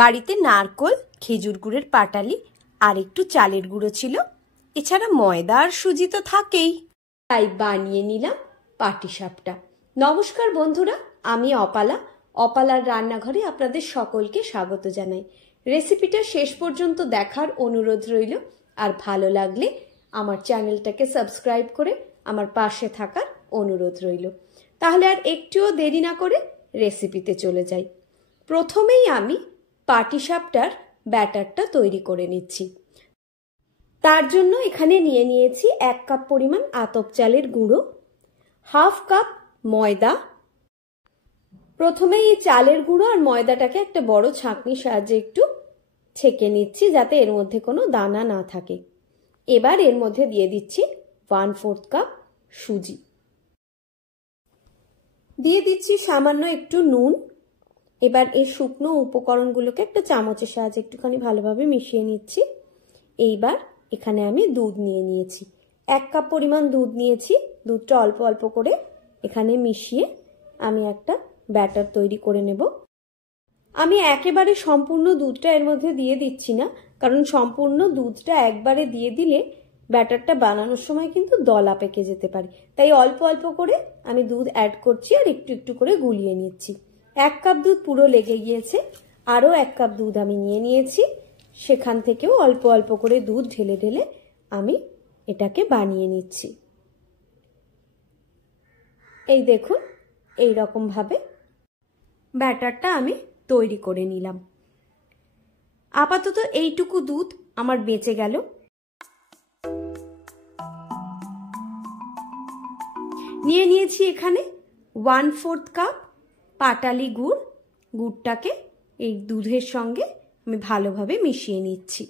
বাড়িতে নারকোল, খেজুর গুড়ের পাটালি আর একটু চালের গুঁড়ো ছিল। এছাড়া ময়দা আর সুজি তো থাকেই, তাই বানিয়ে নিলাম পাটিসাপটা। নমস্কার বন্ধুরা, আমি অপালার রান্নাঘরে আপনাদের সকলকে স্বাগত জানাই। রেসিপিটা শেষ পর্যন্ত দেখার অনুরোধ রইল, আর ভালো লাগলে আমার চ্যানেলটাকে সাবস্ক্রাইব করে আমার পাশে থাকার অনুরোধ রইল। তাহলে আর একটুও দেরি না করে রেসিপিতে চলে যাই। প্রথমেই আমি পাটিসাপটার ব্যাটারটা তৈরি করে নিচ্ছি। তার জন্য এখানে নিয়ে নিয়েছি 1 কাপ পরিমাণ আতপ চালের গুঁড়ো, 1/2 কাপ ময়দা। প্রথমে এই চালের গুঁড়ো আর ময়দাটাকে একটা বড় ছাঁকনির সাহায্যে একটু ছেঁকে নিচ্ছি, যাতে এর মধ্যে কোনো দানা না থাকে। এবার এর মধ্যে দিয়ে দিচ্ছি 1/4 কাপ সুজি, দিয়ে দিচ্ছি সামান্য একটু নুন। এবার এই শুকনো উপকরণগুলোকে একটা চামচের সাহায্যে একটুখানি ভালোভাবে মিশিয়ে নিচ্ছি। এইবার এখানে আমি দুধ নিয়ে নিয়েছি, 1 কাপ পরিমাণ দুধ নিয়েছি। দুধটা অল্প অল্প করে এখানে মিশিয়ে আমি একটা ব্যাটার তৈরি করে নেব। আমি একেবারে সম্পূর্ণ দুধটা এর মধ্যে দিয়ে দিচ্ছি না, কারণ সম্পূর্ণ দুধটা একবারে দিয়ে দিলে ব্যাটারটা বানানোর সময় কিন্তু দলা পেকে যেতে পারে। তাই অল্প অল্প করে আমি দুধ অ্যাড করছি আর একটু একটু করে গুলিয়ে নিচ্ছি। 1 কাপ দুধ পুরো লেগে গিয়েছে, আরও 1 কাপ দুধ আমি নিয়ে নিয়েছি। সেখান থেকেও অল্প অল্প করে দুধ ঢেলে ঢেলে আমি এটাকে বানিয়ে নিচ্ছি। এই দেখুন, এই রকম ভাবে ব্যাটারটা আমি তৈরি করে নিলাম। আপাতত এইটুকু দুধ আমার বেঁচে গেল। নিয়ে নিয়েছি এখানে 1/4 কাপ পাটালি গুড়। গুড়টাকে এই দুধের সঙ্গে আমি ভালোভাবে মিশিয়ে নিচ্ছি।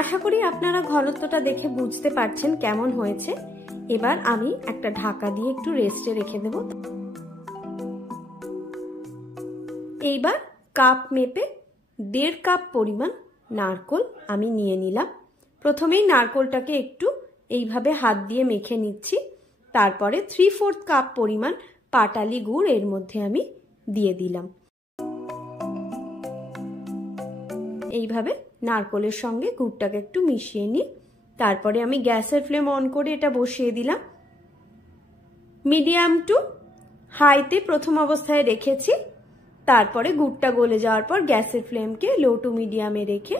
আশা করি আপনারা ঘনত্বটা দেখে বুঝতে পারছেন কেমন হয়েছে। এবার আমি একটা ঢাকা দিয়ে একটু রেস্টে রেখে দেব। এইবার কাপ মেপে 1.5 কাপ পরিমাণ নারকোল আমি নিয়ে নিলাম। প্রথমেই নারকোলটাকে একটু এইভাবে হাত দিয়ে মেখে নিচ্ছি। তারপরে 3/4 কাপ পরিমাণ পাটালি গুড় এর মধ্যে আমি দিয়ে দিলাম। এইভাবে নারকোলের সঙ্গে গুড়টাকে একটু মিশিয়ে নিই। তারপরে আমি গ্যাসের ফ্লেম অন করে এটা বসিয়ে দিলাম। মিডিয়াম টু হাইতে প্রথম অবস্থায় রেখেছি। তারপরে গুড়টা গলে যাওয়ার পর গ্যাসের ফ্লেমকে লো টু মিডিয়ামে রেখে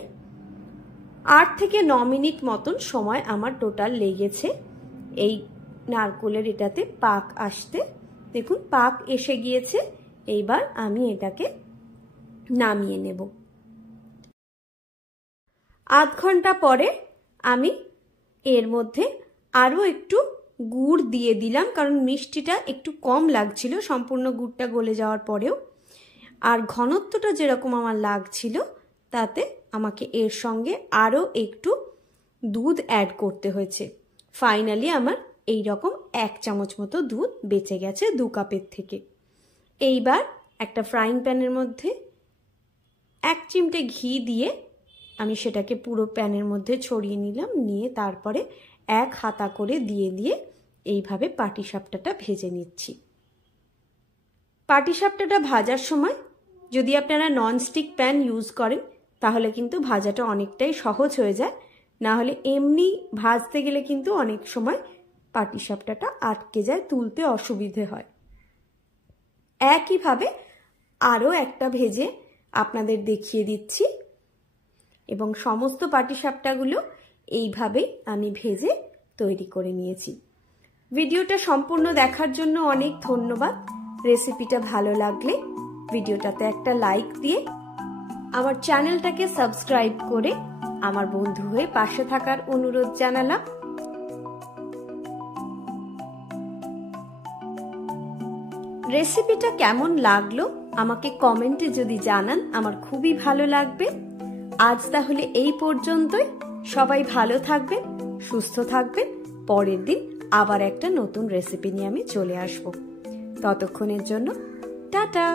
8 থেকে 9 মিনিট মতন সময় আমার টোটাল লেগেছে এই নারকোলের এটাতে পাক আসতে। দেখুন, পাক এসে গিয়েছে। এইবার আমি এটাকে নামিয়ে নেব। আধ ঘন্টা পরে আমি এর মধ্যে আরও একটু গুড় দিয়ে দিলাম, কারণ মিষ্টিটা একটু কম লাগছিল সম্পূর্ণ গুড়টা গলে যাওয়ার পরেও। আর ঘনত্বটা যেরকম আমার লাগছিল তাতে আমাকে এর সঙ্গে আরও একটু দুধ অ্যাড করতে হয়েছে। ফাইনালি আমার এই রকম 1 চামচ মতো দুধ বেঁচে গেছে 2 কাপের থেকে। এইবার একটা ফ্রাইং প্যানের মধ্যে 1 চিমটে ঘি দিয়ে আমি সেটাকে পুরো প্যানের মধ্যে ছড়িয়ে নিলাম। নিয়ে তারপরে 1 হাতা করে দিয়ে দিয়ে এইভাবে পাটিসাপটাটা ভেজে নিচ্ছি। পাটিসাপটাটা ভাজার সময় যদি আপনারা ননস্টিক প্যান ইউজ করেন তাহলে কিন্তু ভাজাটা অনেকটাই সহজ হয়ে যায়। না হলে এমনি ভাজতে গেলে কিন্তু অনেক সময় পাটিসাপটাটা আটকে যায়, তুলতে অসুবিধে হয়। একইভাবে আরও একটা ভেজে আপনাদের দেখিয়ে দিচ্ছি, এবং সমস্ত পাটিসাপটাগুলো এইভাবেই আমি ভেজে তৈরি করে নিয়েছি। ভিডিওটা সম্পূর্ণ দেখার জন্য অনেক ধন্যবাদ। রেসিপিটা ভালো লাগলে ভিডিওটাতে একটা লাইক দিয়ে আমার চ্যানেলটাকে সাবস্ক্রাইব করে আমার বন্ধু হয়ে পাশে থাকার অনুরোধ জানালাম। রেসিপিটা কেমন লাগলো আমাকে কমেন্টে যদি জানান আমার খুবই ভালো লাগবে। আজ তাহলে এই পর্যন্তই। সবাই ভালো থাকবেন, সুস্থ থাকবেন। পরের দিন আবার একটা নতুন রেসিপি নিয়ে আমি চলে আসব। ততক্ষণের জন্য টাটা।